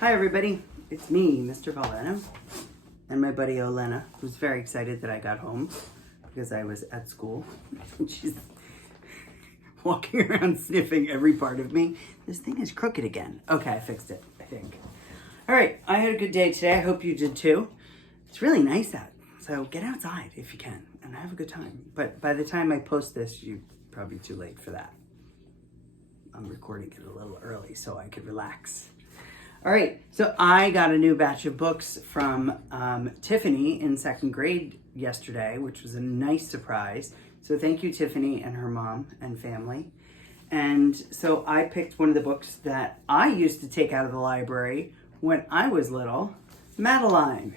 Hi everybody, it's me, Mr. Valeno, and my buddy Olena, who's very excited that I got home because I was at school. She's walking around sniffing every part of me. This thing is crooked again. Okay, I fixed it, I think. All right, I had a good day today. I hope you did too. It's really nice out, so get outside if you can and have a good time. But by the time I post this, you're probably too late for that. I'm recording it a little early so I could relax. All right, so I got a new batch of books from Tiffany in second grade yesterday, which was a nice surprise. So thank you, Tiffany and her mom and family. And so I picked one of the books that I used to take out of the library when I was little, Madeline.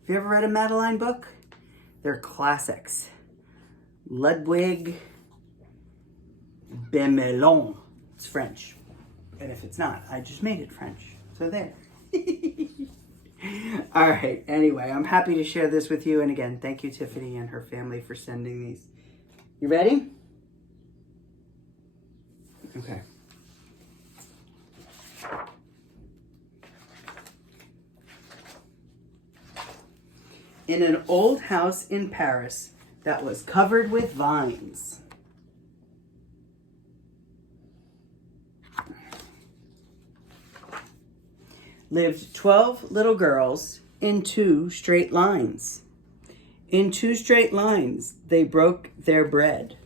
Have you ever read a Madeline book? They're classics. Ludwig Bemelon. It's French. And if it's not, I just made it French. So there. All right. Anyway, I'm happy to share this with you. And again, thank you, Tiffany and her family, for sending these. You ready? Okay. In an old house in Paris that was covered with vines, lived 12 little girls in 2 straight lines. In 2 straight lines, they broke their bread.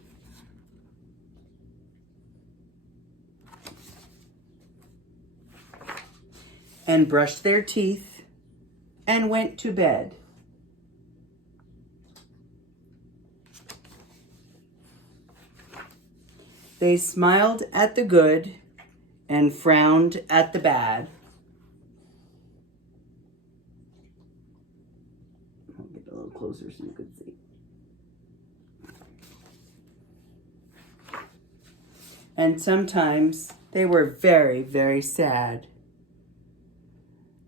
And brushed their teeth and went to bed. They smiled at the good and frowned at the bad. I'll get a little closer so you can see. And sometimes they were very, very sad.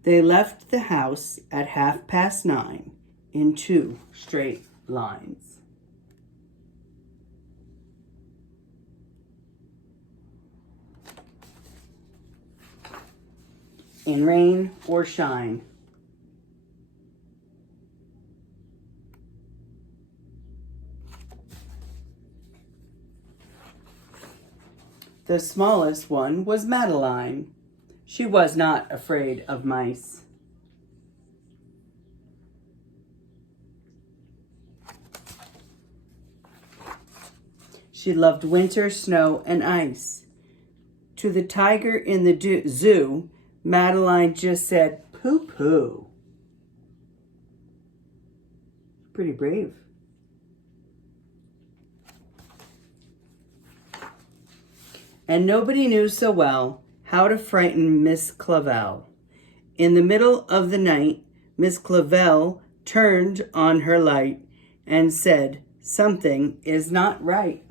They left the house at 9:30 in 2 straight lines. In rain or shine. The smallest one was Madeline. She was not afraid of mice. She loved winter, snow, and ice. To the tiger in the zoo, Madeline just said, "Pooh-pooh." Pretty brave. And nobody knew so well how to frighten Miss Clavel. In the middle of the night, Miss Clavel turned on her light and said, "Something is not right."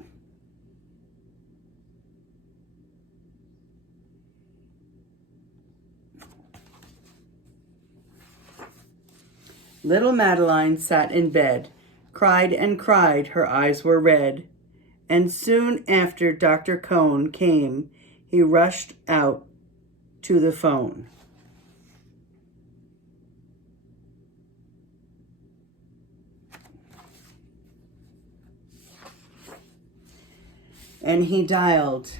Little Madeline sat in bed, cried and cried, her eyes were red. And soon after Dr. Cone came, he rushed out to the phone. And he dialed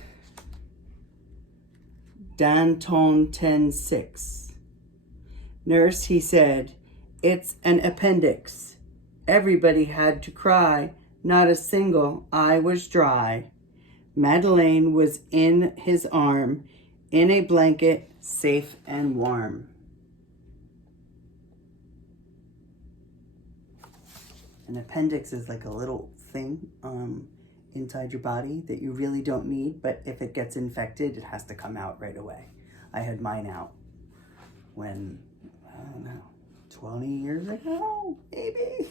Danton 10-6. Nurse, he said, "It's an appendix." Everybody had to cry. Not a single eye was dry. Madeline was in his arm, in a blanket, safe and warm. An appendix is like a little thing inside your body that you really don't need, but if it gets infected, it has to come out right away. I had mine out when, I don't know, 20 years ago, maybe?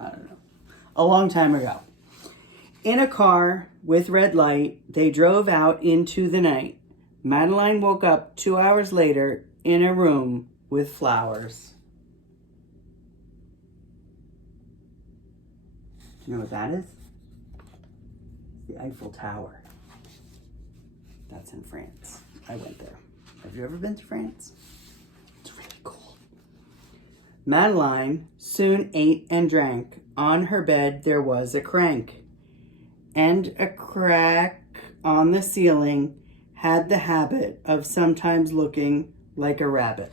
I don't know. A long time ago. In a car with red light, they drove out into the night. Madeline woke up 2 hours later in a room with flowers. Do you know what that is? The Eiffel Tower. That's in France. I went there. I Have you ever been to France? It's really cool. Madeline soon ate and drank. On her bed there was a crank, and a crack on the ceiling had the habit of sometimes looking like a rabbit.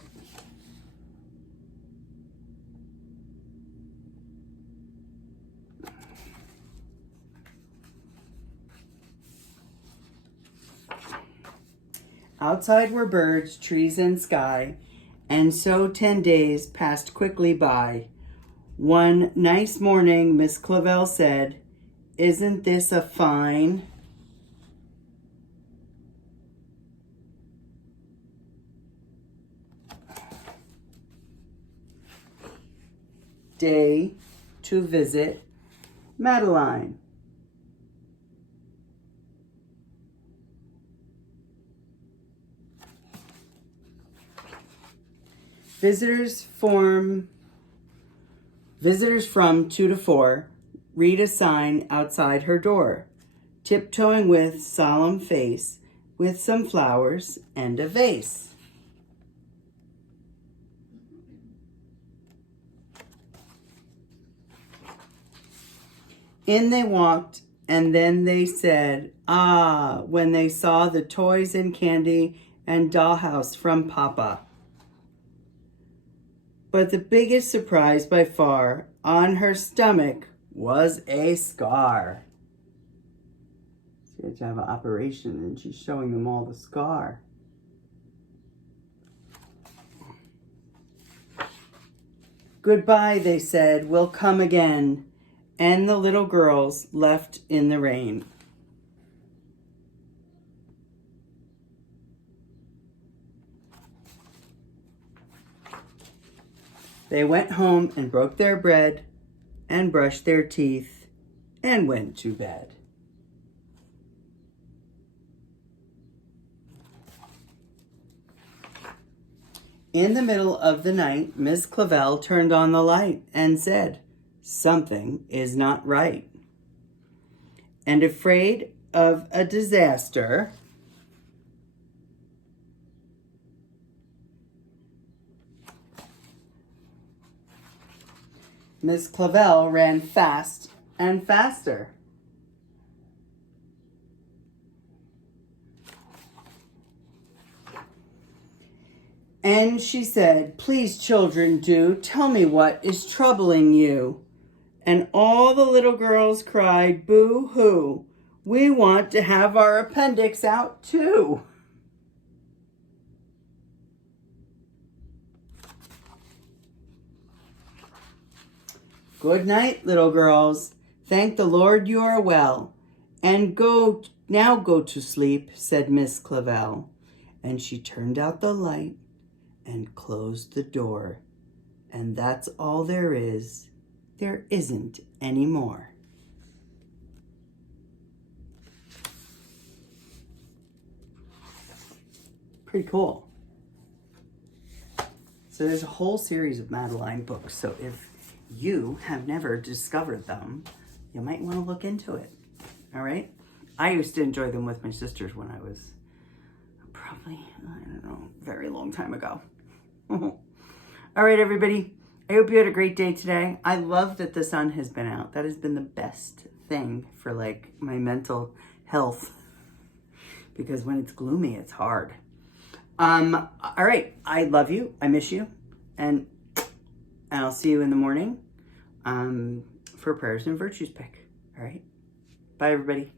Outside were birds, trees, and sky, and so 10 days passed quickly by. One nice morning, Miss Clavel said, "Isn't this a fine day to visit Madeline?" Visitors from 2 to 4 read a sign outside her door, tiptoeing with solemn face, with some flowers and a vase. In they walked, and then they said, "Ah," when they saw the toys and candy and dollhouse from Papa. But the biggest surprise by far, on her stomach was a scar. She had to have an operation, and she's showing them all the scar. "Goodbye," they said, "we'll come again." And the little girls left in the rain. They went home and broke their bread and brushed their teeth and went to bed. In the middle of the night, Miss Clavel turned on the light and said, "Something is not right." And afraid of a disaster, Miss Clavel ran fast and faster. And she said, "Please, children, do tell me what is troubling you." And all the little girls cried, "Boo-hoo, we want to have our appendix out too." "Good night, little girls. Thank the Lord you are well. And go to sleep," said Miss Clavel. And she turned out the light and closed the door. And that's all there is. There isn't any more. Pretty cool. So there's a whole series of Madeline books. So if you have never discovered them, you might want to look into it. All right? I used to enjoy them with my sisters when I was probably, I don't know, very long time ago. All right, everybody. I hope you had a great day today. I love that the sun has been out. That has been the best thing for like my mental health, because when it's gloomy, it's hard. All right. I love you. I miss you. And I'll see you in the morning for Prayers and Virtues Pick. All right. Bye, everybody.